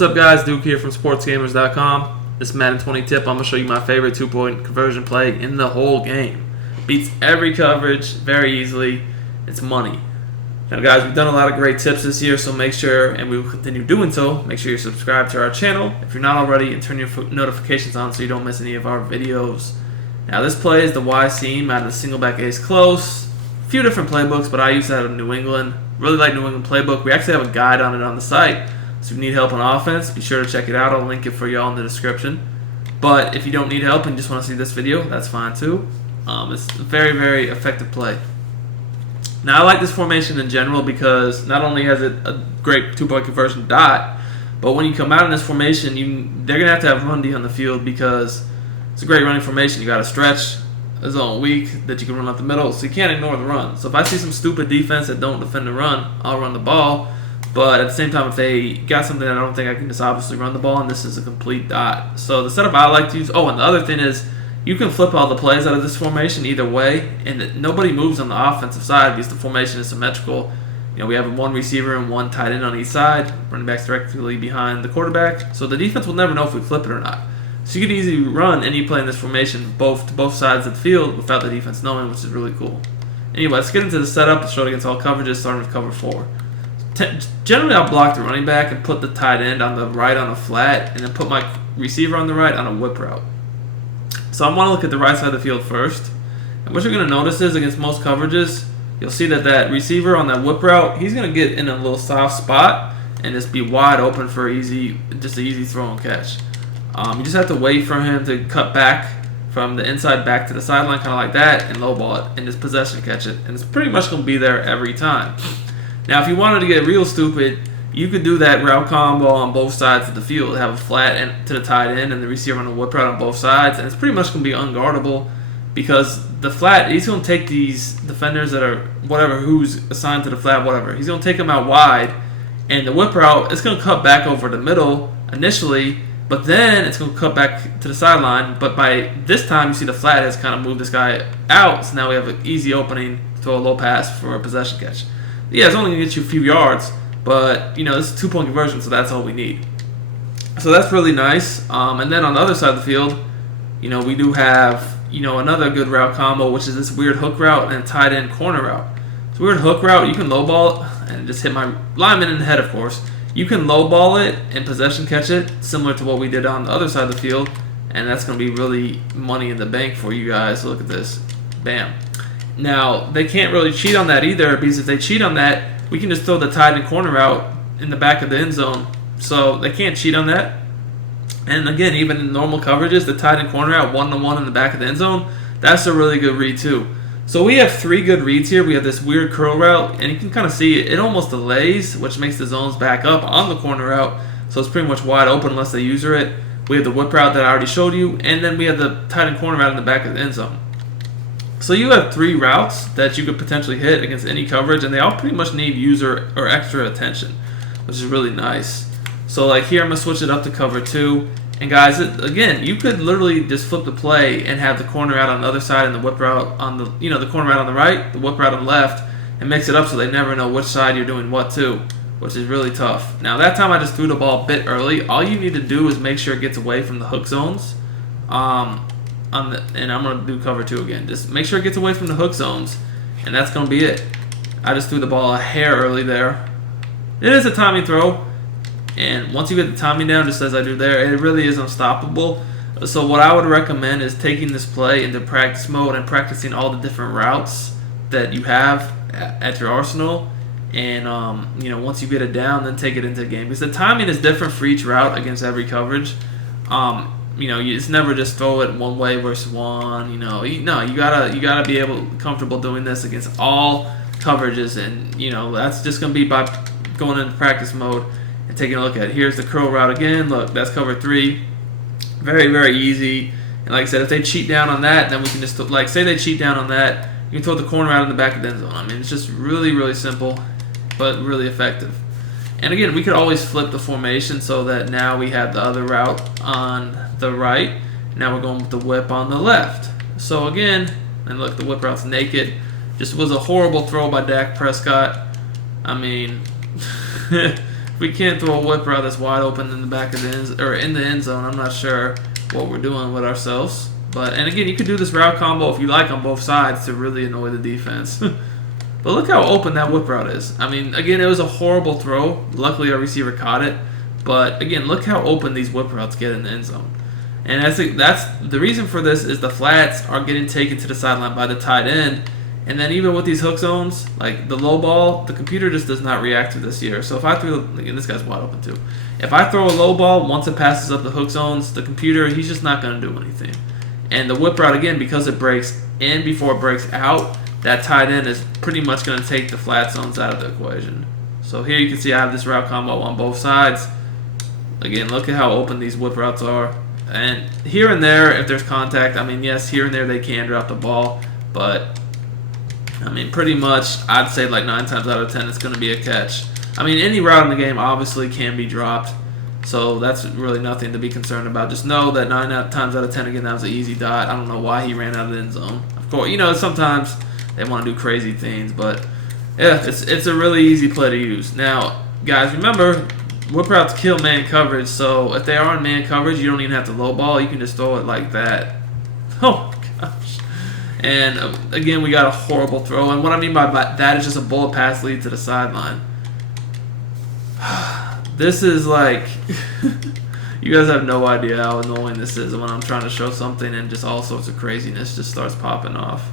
What's up, guys? Duke here from Sportsgamerz.com. This Madden 20 tip, I'm going to show you my favorite two-point conversion play in the whole game. Beats every coverage very easily. It's money. Now, guys, we've done a lot of great tips this year, so make sure, and we will continue doing so, make sure you're subscribed to our channel if you're not already, and turn your notifications on so you don't miss any of our videos. Now, this play is the Y seam out of the single back ace close. A few different playbooks, but I use that out of New England. Really like New England playbook. We actually have a guide on it on the site. So if you need help on offense, be sure to check it out. I'll link it for y'all in the description. But if you don't need help and just want to see this video, that's fine too. It's a very, very effective play. Now, I like this formation in general because not only has it a great two-point conversion dot, but when you come out in this formation, they're going to have run D on the field because it's a great running formation. You got to stretch a zone weak that you can run up the middle, so you can't ignore the run. So if I see some stupid defense that don't defend the run, I'll run the ball. But at the same time, if they got something that I don't think I can just obviously run the ball, and this is a complete dot. So the setup I like to use, and the other thing is, you can flip all the plays out of this formation either way, and nobody moves on the offensive side because the formation is symmetrical. You know, we have one receiver and one tight end on each side, running backs directly behind the quarterback. So the defense will never know if we flip it or not. So you can easily run any play in this formation to both sides of the field without the defense knowing, which is really cool. Anyway, let's get into the setup. It's showed against all coverages, starting with cover 4. Generally, I'll block the running back and put the tight end on the right on a flat, and then put my receiver on the right on a whip route. So I want to look at the right side of the field first. And what you're going to notice is against most coverages, you'll see that receiver on that whip route, he's going to get in a little soft spot and just be wide open for just an easy throw and catch. You just have to wait for him to cut back from the inside back to the sideline, kind of like that, and lowball it, and just possession catch it. And it's pretty much going to be there every time. Now, if you wanted to get real stupid, you could do that route combo on both sides of the field. Have a flat end to the tight end and the receiver on the whip route on both sides, and it's pretty much going to be unguardable because the flat, he's going to take these defenders that are who's assigned to the flat, he's going to take them out wide, and the whip route, it's going to cut back over the middle initially, but then it's going to cut back to the sideline. But by this time, you see the flat has kind of moved this guy out, so now we have an easy opening to throw a low pass for a possession catch. Yeah, it's only going to get you a few yards, but, this is a two-point conversion, so that's all we need. So that's really nice. And then on the other side of the field, we do have, another good route combo, which is this weird hook route and tight end corner route. So weird hook route, you can lowball it and just hit my lineman in the head, of course. You can lowball it and possession catch it, similar to what we did on the other side of the field, and that's going to be really money in the bank for you guys. So look at this. Bam. Now, they can't really cheat on that either, because if they cheat on that, we can just throw the tight end corner out in the back of the end zone. So they can't cheat on that. And again, even in normal coverages, the tight end corner out 1-to-1 in the back of the end zone, that's a really good read too. So we have 3 good reads here. We have this weird curl route, and you can kind of see it almost delays, which makes the zones back up on the corner route. So it's pretty much wide open unless they user it. We have the whip route that I already showed you, and then we have the tight end corner route in the back of the end zone. So you have 3 routes that you could potentially hit against any coverage, and they all pretty much need user or extra attention, which is really nice. So like here, I'm going to switch it up to cover 2. And guys, again, you could literally just flip the play and have the corner out on the other side and the whip route on the, the corner out on the right, the whip route on the left, and mix it up so they never know which side you're doing what to, which is really tough. Now, that time I just threw the ball a bit early. All you need to do is make sure it gets away from the hook zones. And I'm going to do cover 2 again. Just make sure it gets away from the hook zones, and that's going to be it. I just threw the ball a hair early there. It is a timing throw, and once you get the timing down, just as I do there, it really is unstoppable. So what I would recommend is taking this play into practice mode and practicing all the different routes that you have at your arsenal. And, once you get it down, then take it into the game. Because the timing is different for each route against every coverage. It's never just throw it one way versus one. You gotta be comfortable doing this against all coverages, and that's just gonna be by going into practice mode and taking a look at it. Here's the curl route again. Look, that's cover 3. Very, very easy. And like I said, if they cheat down on that, then we can just say they cheat down on that, you can throw the corner out in the back of the end zone. I mean, it's just really, really simple, but really effective. And again, we could always flip the formation so that now we have the other route on the right. Now we're going with the whip on the left. So again, and look, the whip route's naked. Just was a horrible throw by Dak Prescott. I mean, we can't throw a whip route that's wide open in the back of the in the end zone, I'm not sure what we're doing with ourselves. But and again, you could do this route combo if you like on both sides to really annoy the defense. But look how open that whip route is. I mean, again, it was a horrible throw. Luckily, our receiver caught it. But again, look how open these whip routes get in the end zone. And that's the reason for this is the flats are getting taken to the sideline by the tight end. And then even with these hook zones, like the low ball, the computer just does not react to this year. So if I throw, again, this guy's wide open too. If I throw a low ball, once it passes up the hook zones, the computer, he's just not going to do anything. And the whip route, again, because it breaks in before it breaks out, that tight end is pretty much going to take the flat zones out of the equation. So here you can see I have this route combo on both sides. Again, look at how open these whip routes are. And here and there, if there's contact, I mean, yes, here and there they can drop the ball. But, I mean, pretty much, I'd say like 9 times out of 10 it's going to be a catch. I mean, any route in the game obviously can be dropped. So that's really nothing to be concerned about. Just know that 9 times out of 10, again, that was an easy dot. I don't know why he ran out of the end zone. Of course, you know, sometimes they want to do crazy things. But, yeah, it's a really easy play to use. Now, guys, remember, whip routes kill man coverage. So if they are in man coverage, you don't even have to low ball. You can just throw it like that. Oh, my gosh. And, again, we got a horrible throw. And what I mean by that is just a bullet pass lead to the sideline. This is like, you guys have no idea how annoying this is when I'm trying to show something and just all sorts of craziness just starts popping off.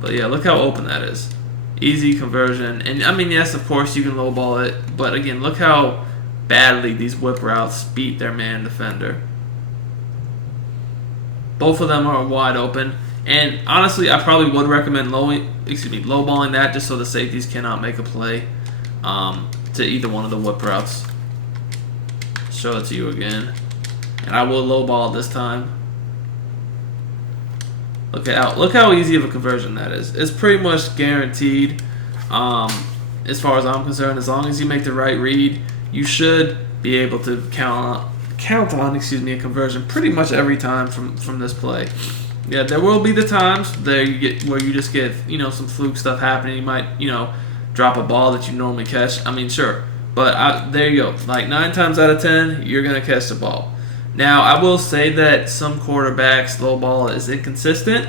But yeah, look how open that is. Easy conversion. And I mean, yes, of course you can lowball it, but again, look how badly these whip routes beat their man defender. Both of them are wide open. And honestly, I probably would recommend lowballing that just so the safeties cannot make a play to either one of the whip routes. Show it to you again, and I will lowball this time. Look how easy of a conversion that is. It's pretty much guaranteed. As far as I'm concerned, as long as you make the right read, you should be able to count on a conversion pretty much every time from this play. Yeah, there will be the times where you just get some fluke stuff happening. You might drop a ball that you normally catch. I mean, sure. But there you go. Like 9 times out of 10, you're going to catch the ball. Now, I will say that some quarterbacks, low ball is inconsistent.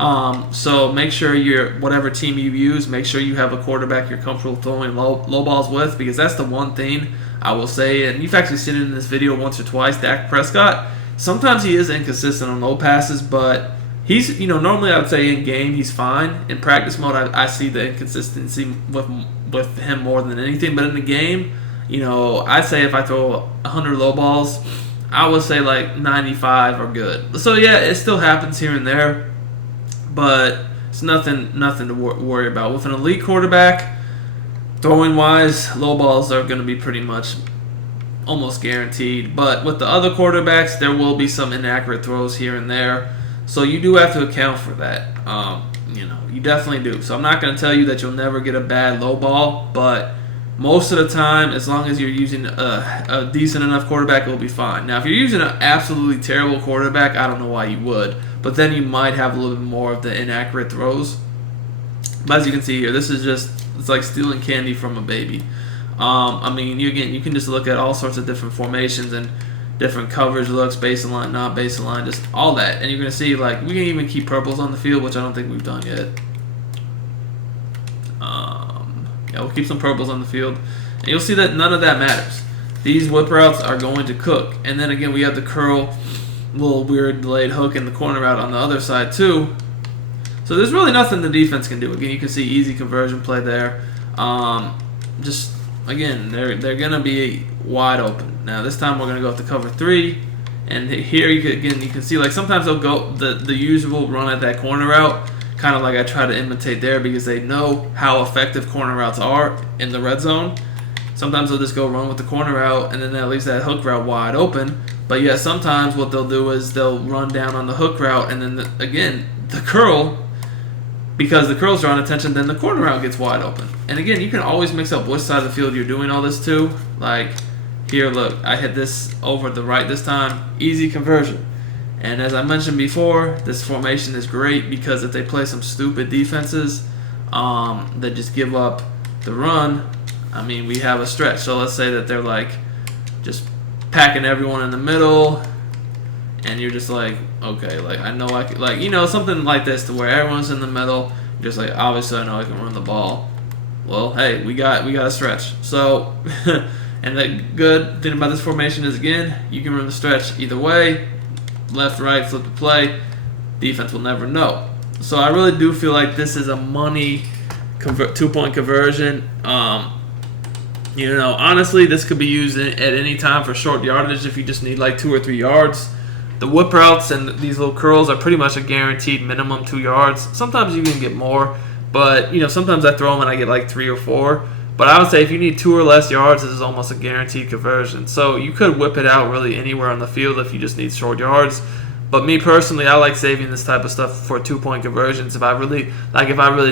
So make sure whatever team you use, make sure you have a quarterback you're comfortable throwing low balls with, because that's the one thing I will say. And you've actually seen it in this video once or twice, Dak Prescott. Sometimes he is inconsistent on low passes, but he's, normally I would say in game he's fine. In practice mode, I see the inconsistency with him more than anything. But in the game, I'd say if I throw 100 low balls, I would say like 95 are good. So yeah, it still happens here and there, but it's nothing to worry about. With an elite quarterback, throwing wise, low balls are going to be pretty much almost guaranteed. But with the other quarterbacks, there will be some inaccurate throws here and there. So you do have to account for that. You definitely do. So I'm not going to tell you that you'll never get a bad low ball, but most of the time, as long as you're using a decent enough quarterback, it'll be fine. Now, if you're using an absolutely terrible quarterback, I don't know why you would, but then you might have a little bit more of the inaccurate throws. But as you can see here, this is it's like stealing candy from a baby. I mean, you can just look at all sorts of different formations and different coverage looks, base line, not base line, just all that. And you're going to see, like, we can even keep purples on the field, which I don't think we've done yet. Yeah, we'll keep some purples on the field. And you'll see that none of that matters. These whip routes are going to cook. And then again, we have the curl, little weird delayed hook in the corner route on the other side too. So there's really nothing the defense can do. Again, you can see easy conversion play there. Just, again, they're going to be wide open. Now, this time we're going to go with the cover 3. And here, you can see, like, sometimes they'll go the usual run at that corner route, kind of like I try to imitate there, because they know how effective corner routes are in the red zone. Sometimes they'll just go run with the corner route, and then that leaves that hook route wide open. But yeah, sometimes what they'll do is they'll run down on the hook route, and then, again, the curl, because the curl's drawing attention, then the corner route gets wide open. And again, you can always mix up which side of the field you're doing all this to. Like, here, look, I hit this over the right this time. Easy conversion. And as I mentioned before, this formation is great because if they play some stupid defenses that just give up the run, I mean, we have a stretch. So let's say that they're like just packing everyone in the middle, and you're just like, okay, like I know I can, like, you know, something like this to where everyone's in the middle. You're just like, obviously I know I can run the ball. Well, hey, we got a stretch. So, and the good thing about this formation is, again, you can run the stretch either way, left, right, flip the play. Defense will never know. So I really do feel like this is a money 2-point conversion. You know, honestly, this could be used at any time for short yardage if you just need like 2 or 3 yards. The whip routes and these little curls are pretty much a guaranteed minimum 2 yards. Sometimes you can get more, but you know, sometimes I throw them and I get like 3 or 4. But I would say if you need 2 or less yards, this is almost a guaranteed conversion. So you could whip it out really anywhere on the field if you just need short yards. But me personally, I like saving this type of stuff for 2-point conversions. If I really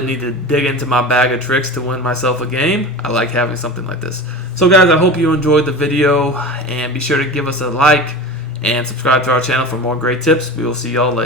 need to dig into my bag of tricks to win myself a game, I like having something like this. So guys, I hope you enjoyed the video, and be sure to give us a like and subscribe to our channel for more great tips. We will see y'all later.